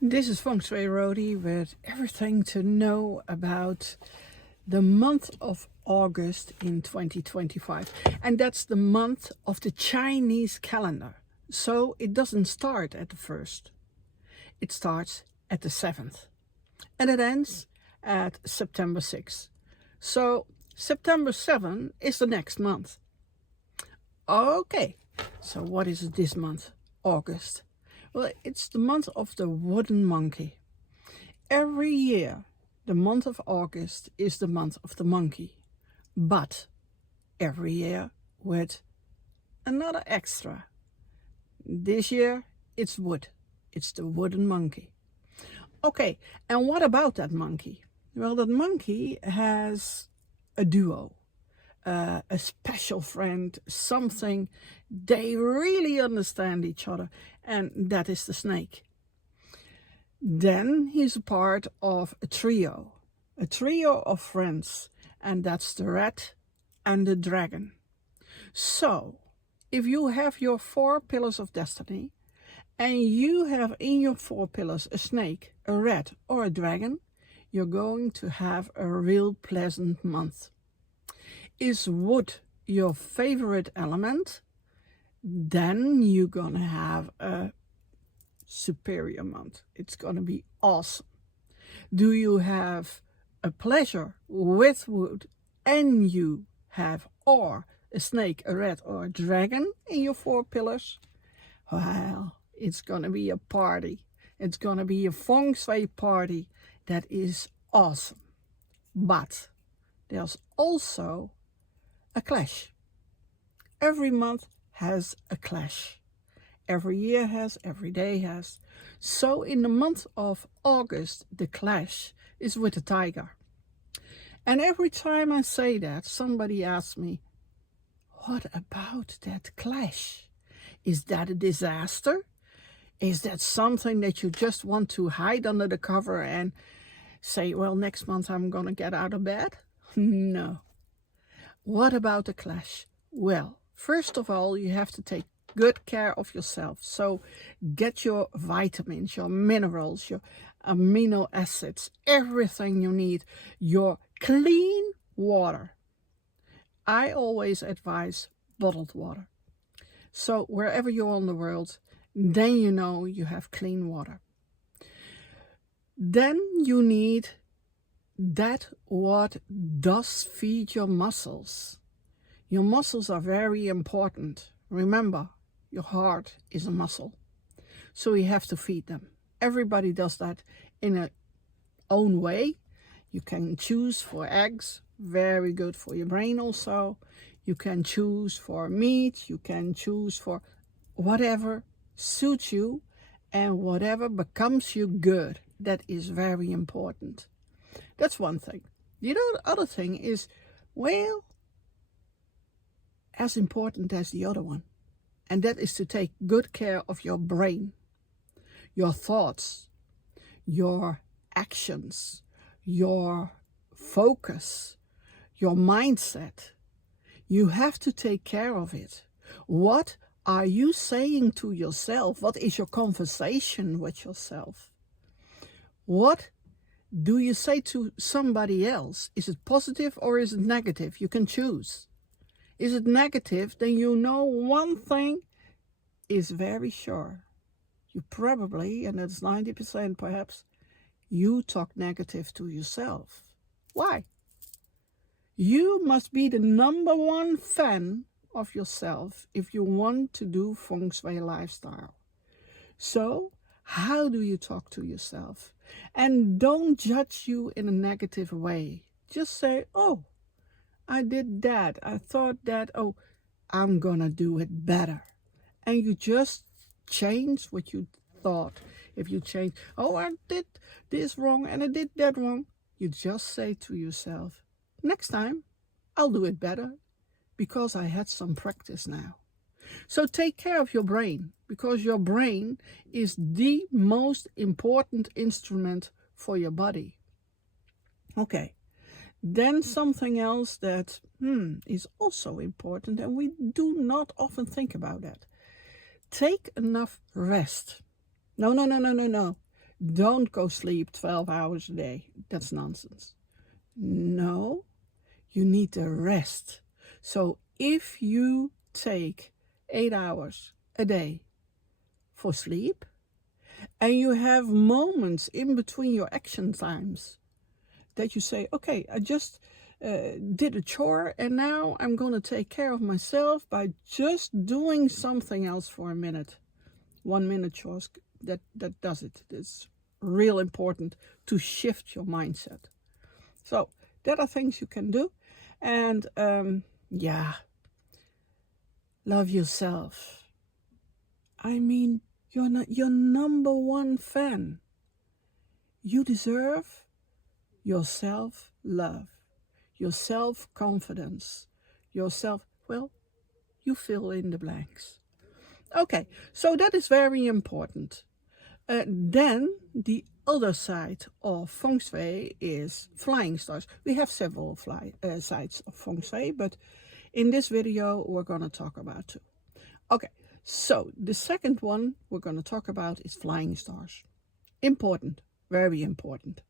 This is Feng Shui Roadie with everything to know about the month of August in 2025. And that's the month of the Chinese calendar. So it doesn't start at the 1st. It starts at the 7th. And it ends at September 6th. So September 7 is the next month. Okay, so what is this month? August. Well, it's the month of the wooden monkey. Every year, the month of August is the month of the monkey. But every year with another extra. This year, it's wood. It's the wooden monkey. Okay, and what about that monkey? Well, that monkey has a duo. A special friend, something they really understand each other, and that is the snake. Then he's a part of a trio of friends, and that's the rat and the dragon. So, if you have your 4 pillars of destiny, and you have in your 4 pillars a snake, a rat, or a dragon, you're going to have a real pleasant month. Is wood your favorite element? Then you're gonna have a superior month. It's gonna be awesome. Do you have a pleasure with wood and you have or a snake, a rat, or a dragon in your 4 pillars? Well, it's gonna be a party. It's gonna be a Feng Shui party that is awesome. But there's also a clash. Every month has a clash. Every year has, every day has. So in the month of August, the clash is with the tiger. And every time I say that, somebody asks me, what about that clash? Is that a disaster? Is that something that you just want to hide under the cover and say, well, next month I'm gonna get out of bed? No. What about the clash? Well, first of all, you have to take good care of yourself. So get your vitamins, your minerals, your amino acids, everything you need, your clean water. I always advise bottled water. So wherever you're in the world, then you know you have clean water. Then you need that what does feed your muscles. Your muscles are very important. Remember, your heart is a muscle. So you have to feed them. Everybody does that in a own way. You can choose for eggs, very good for your brain also. You can choose for meat, you can choose for whatever suits you and whatever becomes you good. That is very important. That's one thing. The other thing is, well, as important as the other one. And that is to take good care of your brain, your thoughts, your actions, your focus, your mindset. You have to take care of it. What are you saying to yourself? What is your conversation with yourself? What do you say to somebody else? Is it positive or is it negative? You can choose. Is it negative? Then you know one thing is very sure. You probably, and that's 90% perhaps, you talk negative to yourself. Why? You must be the #1 fan of yourself if you want to do Feng Shui lifestyle. So, how do you talk to yourself? And don't judge you in a negative way. Just say, oh, I did that. I thought that, oh, I'm gonna do it better. And you just change what you thought. If you change, oh, I did this wrong and I did that wrong, you just say to yourself, next time I'll do it better because I had some practice now. So take care of your brain, because your brain is the most important instrument for your body. Okay, then something else that is also important, and we do not often think about that. Take enough rest. No. Don't go sleep 12 hours a day. That's nonsense. No, you need to rest. So if you take 8 hours a day for sleep, and you have moments in between your action times that you say, okay, I just did a chore and now I'm going to take care of myself by just doing something else for a minute. 1 minute chores, that does it. It's real important to shift your mindset. So that are things you can do. And yeah, love yourself. I mean, you're not your number one fan. You deserve your self-love, your self-confidence, well, you fill in the blanks. Okay, so that is very important. Then the other side of Feng Shui is flying stars. We have several sides of Feng Shui, but in this video we're going to talk about two. Okay, so the second one we're going to talk about is flying stars. Important, very important.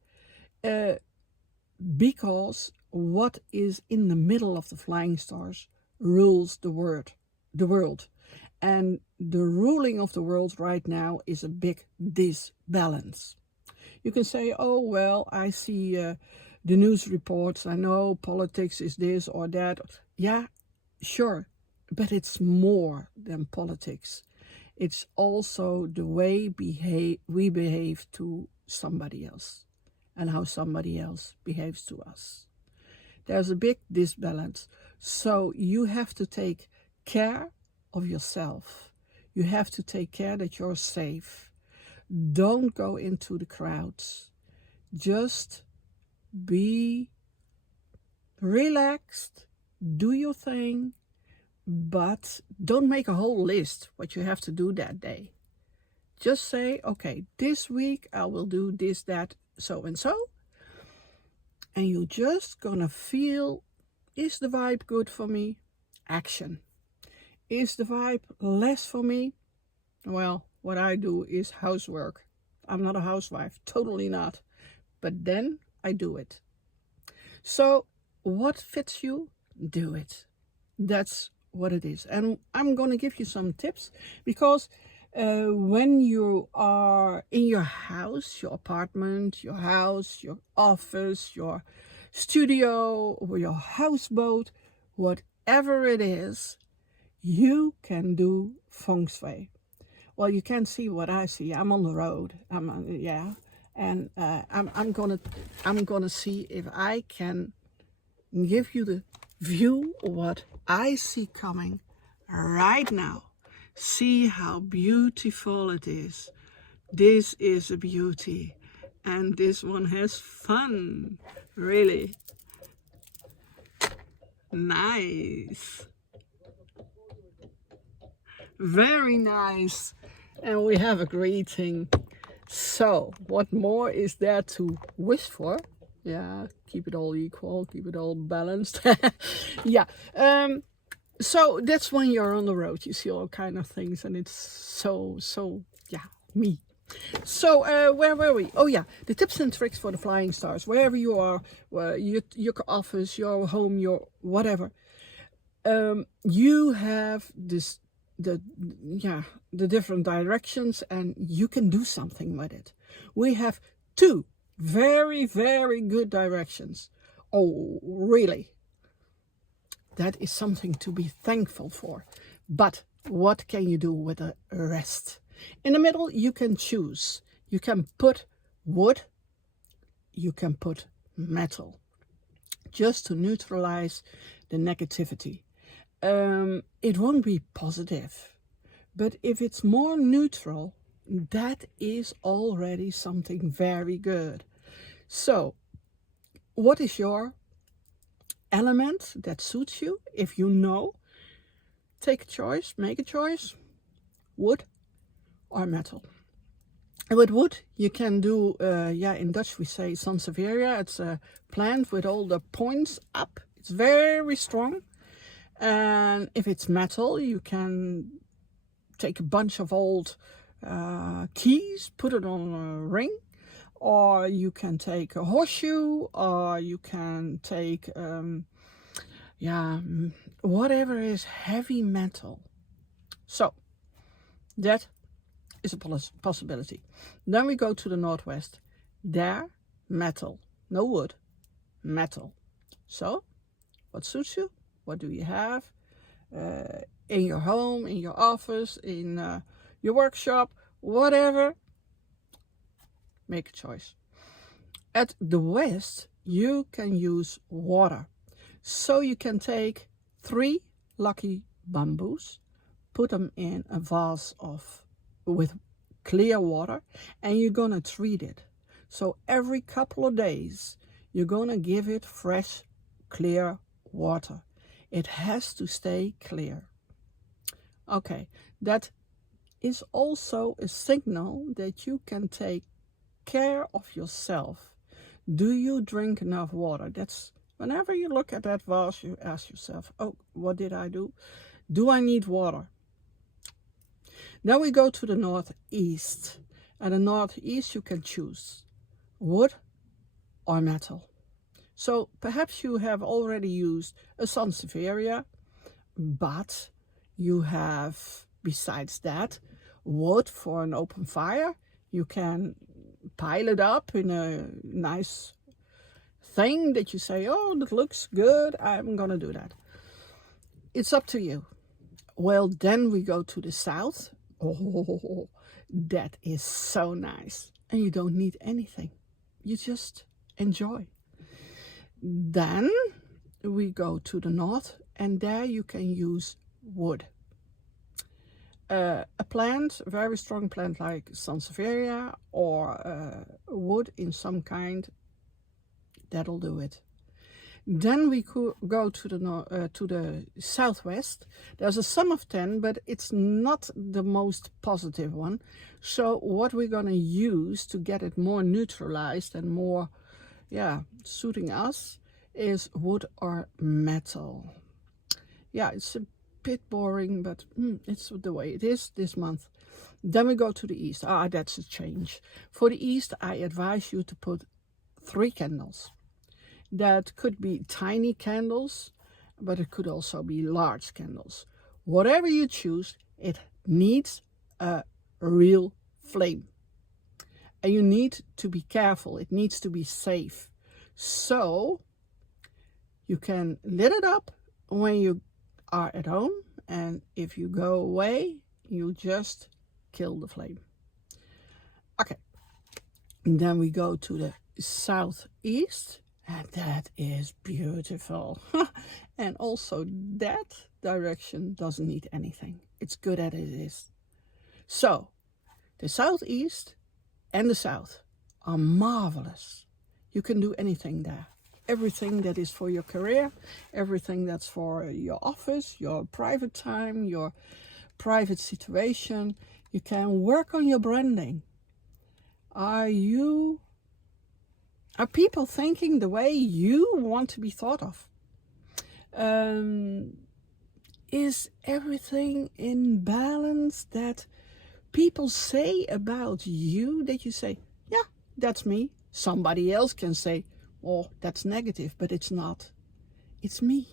Because what is in the middle of the flying stars rules the world. And the ruling of the world right now is a big disbalance. You can say, oh, well, I see the news reports. I know politics is this or that. Yeah, sure. But it's more than politics. It's also the way we behave to somebody else and how somebody else behaves to us. There's a big disbalance. So you have to take care of yourself. You have to take care that you're safe. Don't go into the crowds. Just be relaxed, do your thing, but don't make a whole list what you have to do that day. Just say, okay, this week I will do this, that, so and so. And you're just gonna feel, is the vibe good for me? Action. Is the vibe less for me? Well, what I do is housework. I'm not a housewife, totally not. But then I do it. So what fits you? Do it. That's what it is. And I'm going to give you some tips because when you are in your house, your apartment, your house, your office, your studio, or your houseboat, whatever it is, you can do Feng Shui. Well, you can't see what I see. I'm on the road. I'm gonna see if I can give you the view of what I see coming right now. See how beautiful it is. This is a beauty, and this one has fun. Really nice. Very nice. And we have a greeting. So what more is there to wish for? Yeah, keep it all equal, keep it all balanced. Yeah. So that's when you're on the road, you see all kind of things, and it's so yeah, me. So where were we? Oh yeah, the tips and tricks for the flying stars. Wherever you are, your office, your home, your whatever, you have the different directions, and you can do something with it. We have two very, very good directions. Oh, really? That is something to be thankful for. But what can you do with the rest? In the middle, you can choose. You can put wood, you can put metal, just to neutralize the negativity. It won't be positive, but if it's more neutral, that is already something very good. So what is your element that suits you? If you know, take a choice, make a choice, wood or metal. And with wood, you can do, in Dutch we say Sansevieria. It's a plant with all the points up. It's very strong. And if it's metal, you can take a bunch of old keys, put it on a ring, or you can take a horseshoe, or you can take whatever is heavy metal. So that is a possibility. Then we go to the northwest. There, metal, no wood, metal. So what suits you? What do you have in your home, in your office, in your workshop, whatever? Make a choice. At the west, you can use water. So you can take 3 lucky bamboos, put them in a vase with clear water, and you're gonna treat it. So every couple of days, you're gonna give it fresh, clear water. It has to stay clear. Okay, that is also a signal that you can take care of yourself. Do you drink enough water? That's whenever you look at that vase, you ask yourself, oh, what did I do? Do I need water? Then we go to the northeast. At the northeast, you can choose wood or metal. So perhaps you have already used a Sansevieria, but you have, besides that, wood for an open fire. You can pile it up in a nice thing that you say, oh, that looks good, I'm gonna do that. It's up to you. Well, then we go to the south. Oh, that is so nice. And you don't need anything. You just enjoy. Then we go to the north, and there you can use wood. A plant, a very strong plant like Sansevieria, or wood in some kind, that'll do it. Then we could go to the southwest. There's a sum of 10, but it's not the most positive one. So what we're gonna use to get it more neutralized and more, suiting us is wood or metal. Yeah, it's a bit boring, but it's the way it is this month. Then we go to the east. That's a change. For the east, I advise you to put 3 candles. That could be tiny candles, but it could also be large candles. Whatever you choose, it needs a real flame. And you need to be careful. It needs to be safe. So you can lit it up when you are at home, and if you go away, you just kill the flame. Okay, and then we go to the southeast. And that is beautiful. And also that direction doesn't need anything. It's good as it is. So the southeast and the south are marvelous. You can do anything there. Everything that is for your career, everything that's for your office, your private time, your private situation. You can work on your branding. Are people thinking the way you want to be thought of? Is everything in balance that people say about you, that you say, yeah, that's me? Somebody else can say, oh, that's negative, but it's not. It's me.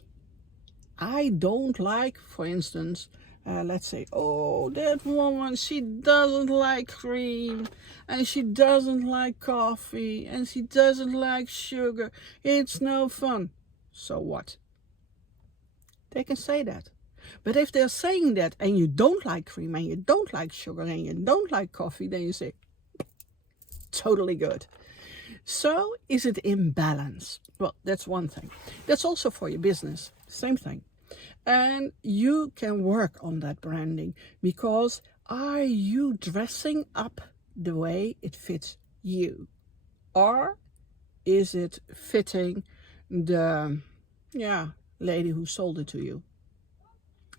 I don't like, for instance, let's say, oh, that woman, she doesn't like cream, and she doesn't like coffee, and she doesn't like sugar. It's no fun. So what? They can say that. But if they're saying that, and you don't like cream, and you don't like sugar, and you don't like coffee, then you say, totally good. So is it in balance? Well, that's one thing. That's also for your business. Same thing. And you can work on that branding, because are you dressing up the way it fits you? Or is it fitting the lady who sold it to you?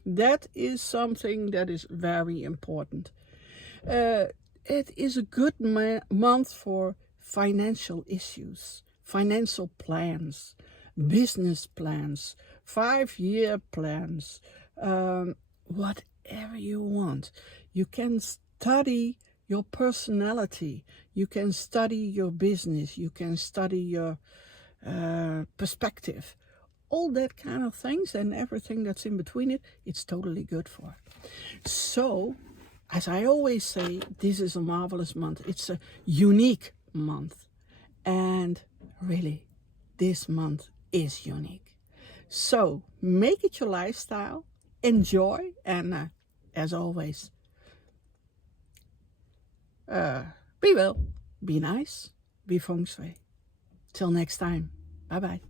That is something that is very important. It is a good month for financial issues, financial plans, business plans, 5-year plans, whatever you want. You can study your personality. You can study your business. You can study your perspective. All that kind of things and everything that's in between it, it's totally good for. So, as I always say, this is a marvelous month. It's a unique month. And really, this month is unique. So, make it your lifestyle, enjoy, and as always, be well, be nice, be Feng Shui. Till next time, bye bye.